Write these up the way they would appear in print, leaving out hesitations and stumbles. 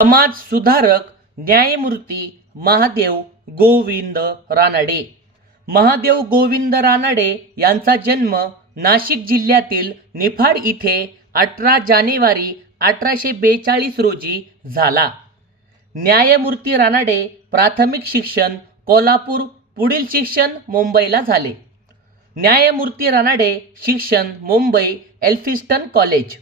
समाज सुधारक न्यायमूर्ती महादेव गोविंद रानडे। महादेव गोविंद रानडे यांचा जन्म नाशिक जिल्ह्यातील निफाड इथे 18 जानेवारी 1842 रोजी झाला। न्यायमूर्ती रानडे प्राथमिक शिक्षण कोल्हापूर, पुढील शिक्षण मुंबईला झाले। न्यायमूर्ती रानडे शिक्षण मुंबई एल्फिन्स्टन कॉलेज।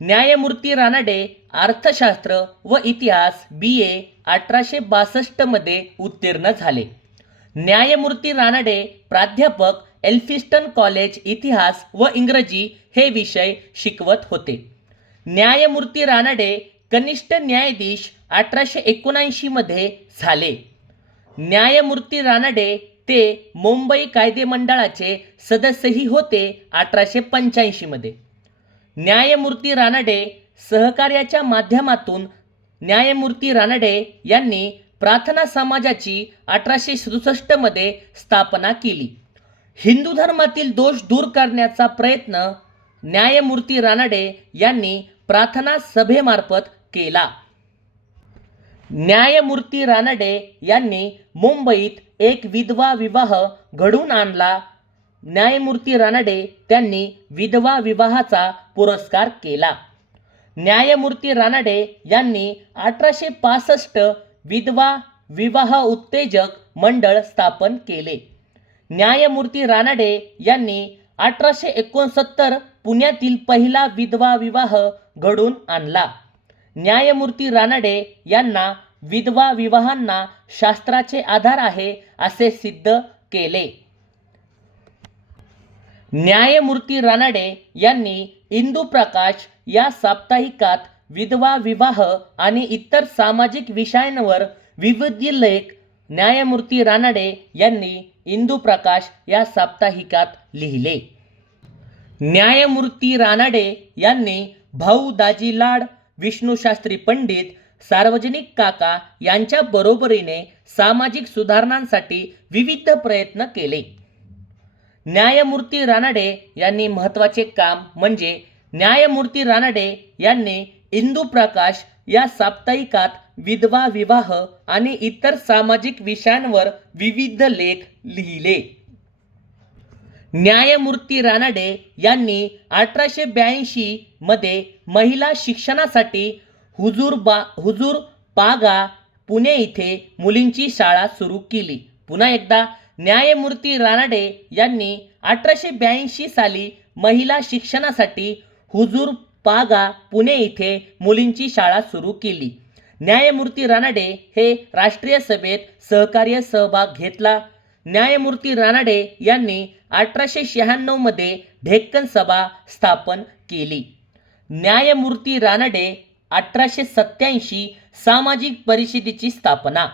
न्यायमूर्ती रानडे अर्थशास्त्र व इतिहास BA 1862 मध्ये उत्तीर्ण झाले। न्यायमूर्ती रानडे प्राध्यापक एल्फिन्स्टन कॉलेज इतिहास व इंग्रजी हे विषय शिकवत होते। न्यायमूर्ती रानडे कनिष्ठ न्यायाधीश 1879 मध्ये झाले। न्यायमूर्ती रानडे ते मुंबई कायदेमंडळाचे सदस्यही होते 1885 मध्ये। न्यायमूर्ती रानडे सहकार्याच्या माध्यमातून न्यायमूर्ती रानडे यांनी प्रार्थना समाजाची 1867 मध्ये स्थापना केली। हिंदू धर्मातील दोष दूर करण्याचा प्रयत्न न्यायमूर्ती रानडे यांनी प्रार्थना सभेमार्फत केला। न्यायमूर्ती रानडे यांनी मुंबईत एक विधवा विवाह घडवून आणला। न्यायमूर्ती रानडे त्यांनी विधवा विवाहाचा पुरस्कार केला। न्यायमूर्ती रानडे यांनी 1865 विधवा विवाह उत्तेजक मंडळ स्थापन केले। न्यायमूर्ती रानडे यांनी 1869 पुण्यातील पहिला विधवा विवाह घडवून आणला। न्यायमूर्ती रानडे यांना विधवा विवाहांना शास्त्राचे आधार आहे असे सिद्ध केले। न्यायमूर्ती रानडे यांनी इंदू प्रकाश या साप्ताहिकात विधवा विवाह आणि इतर सामाजिक विषयांवर विविध लेख न्यायमूर्ती रानडे यांनी इंदू प्रकाश या साप्ताहिकात लिहिले। न्यायमूर्ती रानडे यांनी भाऊ दाजी लाड, विष्णुशास्त्री पंडित, सार्वजनिक काका यांच्या बरोबरीने सामाजिक सुधारणांसाठी विविध प्रयत्न केले। न्यायमूर्ती रानडे यांनी महत्त्वाचे काम म्हणजे न्यायमूर्ती रानडे यांनी इंदू प्रकाश या साप्ताहिकात विधवा विवाह आणि इतर सामाजिक विषयांवर विविध लेख लिहिले। न्यायमूर्ती रानडे यांनी 1882 मध्ये महिला शिक्षणासाठी हुजूर पागा पुणे इथे मुलींची शाळा सुरू केली। पुन्हा एकदा न्यायमूर्ती रानडे यांनी 1882 साली महिला शिक्षणासाठी हुजूर पागा पुणे इथे मुलींची शाळा सुरू केली। न्यायमूर्ती रानडे हे राष्ट्रीय सभेत सहकार्य सहभाग घेतला। न्यायमूर्ती रानडे यांनी 1896 मध्ये डेक्कन सभा स्थापन केली। न्यायमूर्ती रानडे 1887 सामाजिक परिषदेची स्थापना।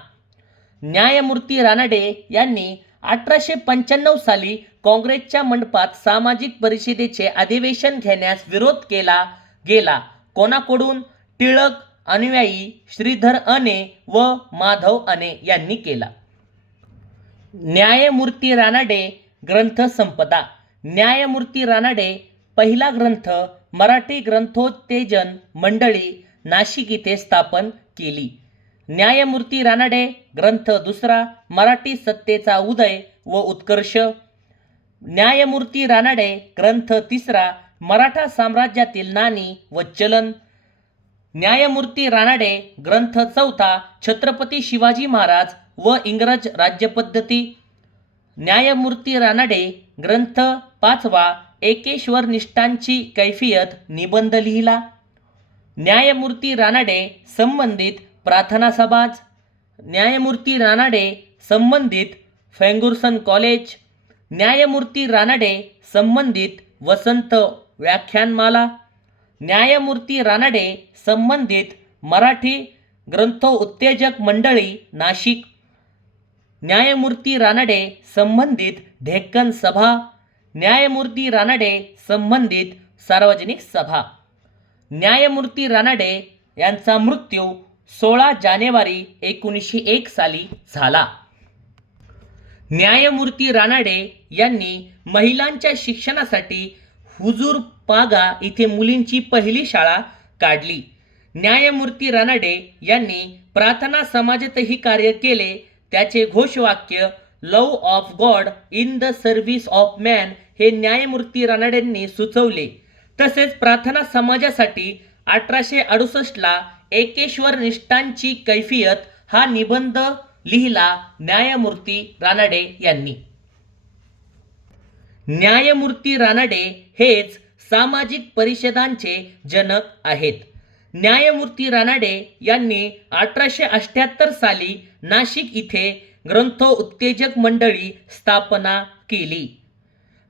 न्यायमूर्ती रानडे यांनी 1895 साली काँग्रेसच्या मंडपात सामाजिक परिषदेचे अधिवेशन घेण्यास विरोध केला गेला। कोणाकडून? टिळक अनुयायी श्रीधर अने व माधव अने यांनी केला। न्यायमूर्ती रानडे ग्रंथ संपदा। न्यायमूर्ती रानडे पहिला ग्रंथ मराठी ग्रंथोत्तेजन मंडळी नाशिक इथे स्थापन केली। न्यायमूर्ती रानडे ग्रंथ दुसरा मराठी सत्तेचा उदय व उत्कर्ष। न्यायमूर्ती रानडे ग्रंथ तिसरा मराठा साम्राज्यातील नाणी व चलन। न्यायमूर्ती रानडे ग्रंथ चौथा छत्रपती शिवाजी महाराज व इंग्रज राज्यपद्धती। न्यायमूर्ती रानडे ग्रंथ पाचवा एकेश्वर निष्ठांची कैफियत निबंध लिहिला। न्यायमूर्ती रानडे संबंधित प्रार्थना समाज। न्यायमूर्ती रानडे संबंधित फर्ग्युसन कॉलेज। न्यायमूर्ती रानडे संबंधित वसंत व्याख्यानमाला। न्यायमूर्ती रानडे संबंधित मराठी ग्रंथोत्तेजक मंडळी नाशिक। न्यायमूर्ती रानडे संबंधित डेक्कन सभा। न्यायमूर्ती रानडे संबंधित सार्वजनिक सभा। न्यायमूर्ती रानडे यांचा मृत्यू 16 जानेवारी 1901 साली झाला। न्यायमूर्ती रानडे यांनी महिलांच्या शिक्षणासाठी हुजूर पागा इथे मुलींची पहिली शाळा काढली। न्यायमूर्ती रानडे यांनी प्रार्थना समाजातही कार्य केले. त्याचे घोषवाक्य love of God in the service of man हे न्यायमूर्ती रानडेंनी सुचवले. तसेच प्रार्थना समाजासाठी 1868ला एकेश्वर निष्ठांची कैफियत हा निबंध लिहिला न्यायमूर्ती रानडे यांनी. न्यायमूर्ती रानडे हेच सामाजिक परिषदांचे जनक आहेत. न्यायमूर्ती रानडे यांनी 1878 साली नाशिक इथे ग्रंथोत्तेजक मंडळी स्थापना केली.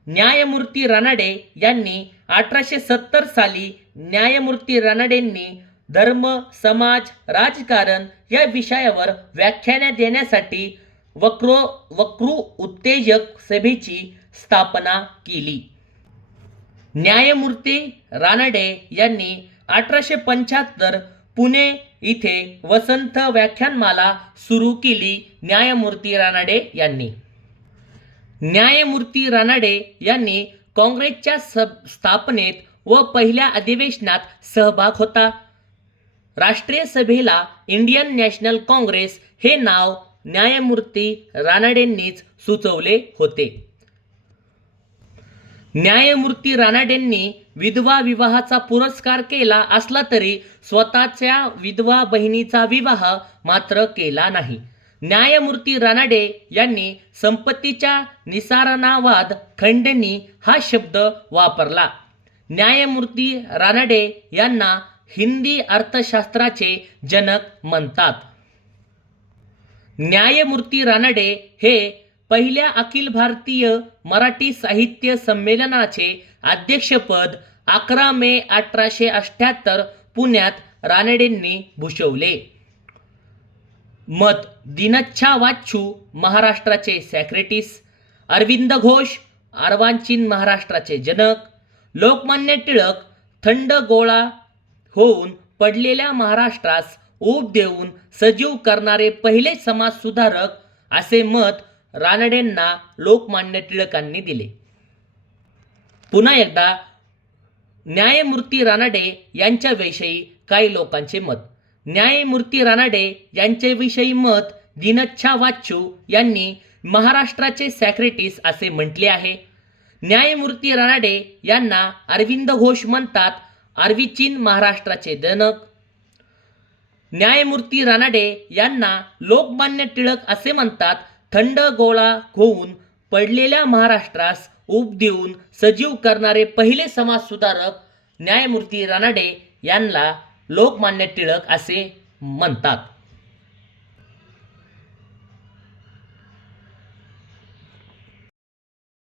न्यायमूर्ती रानडे यांनी 1870 साली न्यायमूर्ती रानडेंनी धर्म, समाज, राजकारण या विषयावर व्याख्याने देण्यासाठी वक्तृ उत्तेजक सभेची स्थापना केली. न्यायमूर्ती रानडे यांनी 1875 पुणे इथे वसंत व्याख्यानमाला सुरू केली. न्यायमूर्ती रानडे यांनी यांनी काँग्रेसच्या स्थापनेत व पहिल्या अधिवेशनात सहभाग होता. राष्ट्रीय सभेला इंडियन नॅशनल काँग्रेस हे नाव न्यायमूर्ती रानडेंनीच सुचवले होते. न्यायमूर्ती रानडेंनी विधवा विवाहाचा पुरस्कार केला असला तरी स्वतःच्या विधवा बहिणीचा विवाह मात्र केला नाही. न्यायमूर्ती रानडे यांनी संपत्तीच्या निसारणावाद खंडणी हा शब्द वापरला. न्यायमूर्ती रानडे यांना हिंदी अर्थशास्त्राचे जनक म्हणतात. न्यायमूर्ती रानडे हे पहिल्या अखिल भारतीय मराठी साहित्य संमेलनाचे अध्यक्षपद 11 मे 1878 पुण्यात रानडेंनी भूषवले. मत दिनच्छा वाच्चू महाराष्ट्राचे सॉक्रेटिस, अरविंद घोष अर्वाचीन महाराष्ट्राचे जनक, लोकमान्य टिळक थंड गोळा होऊन पडलेल्या महाराष्ट्रास ऊब देऊन सजीव करणारे पहिले समाजसुधारक असे मत रानडेंना लोकमान्य टिळकांनी दिले. पुन्हा एकदा न्यायमूर्ती रानडे यांच्याविषयी काही लोकांचे मत. न्यायमूर्ती रानडे यांच्याविषयी मत दिनच्छा वाच्चू यांनी महाराष्ट्राचे सॉक्रेटिस असे म्हटले आहे. न्यायमूर्ती रानडे यांना अरविंद घोष म्हणतात, अर्वाचीन महाराष्ट्राचे जनक. न्यायमूर्ती रानडे यांना लोकमान्य टिळक असे म्हणतात. थंड गोळा होऊन पडलेल्या महाराष्ट्रास ऊब देऊन सजीव करणारे पहिले समाजसुधारक न्यायमूर्ती रानडे यांना लोकमान्य टिळक असे म्हणतात.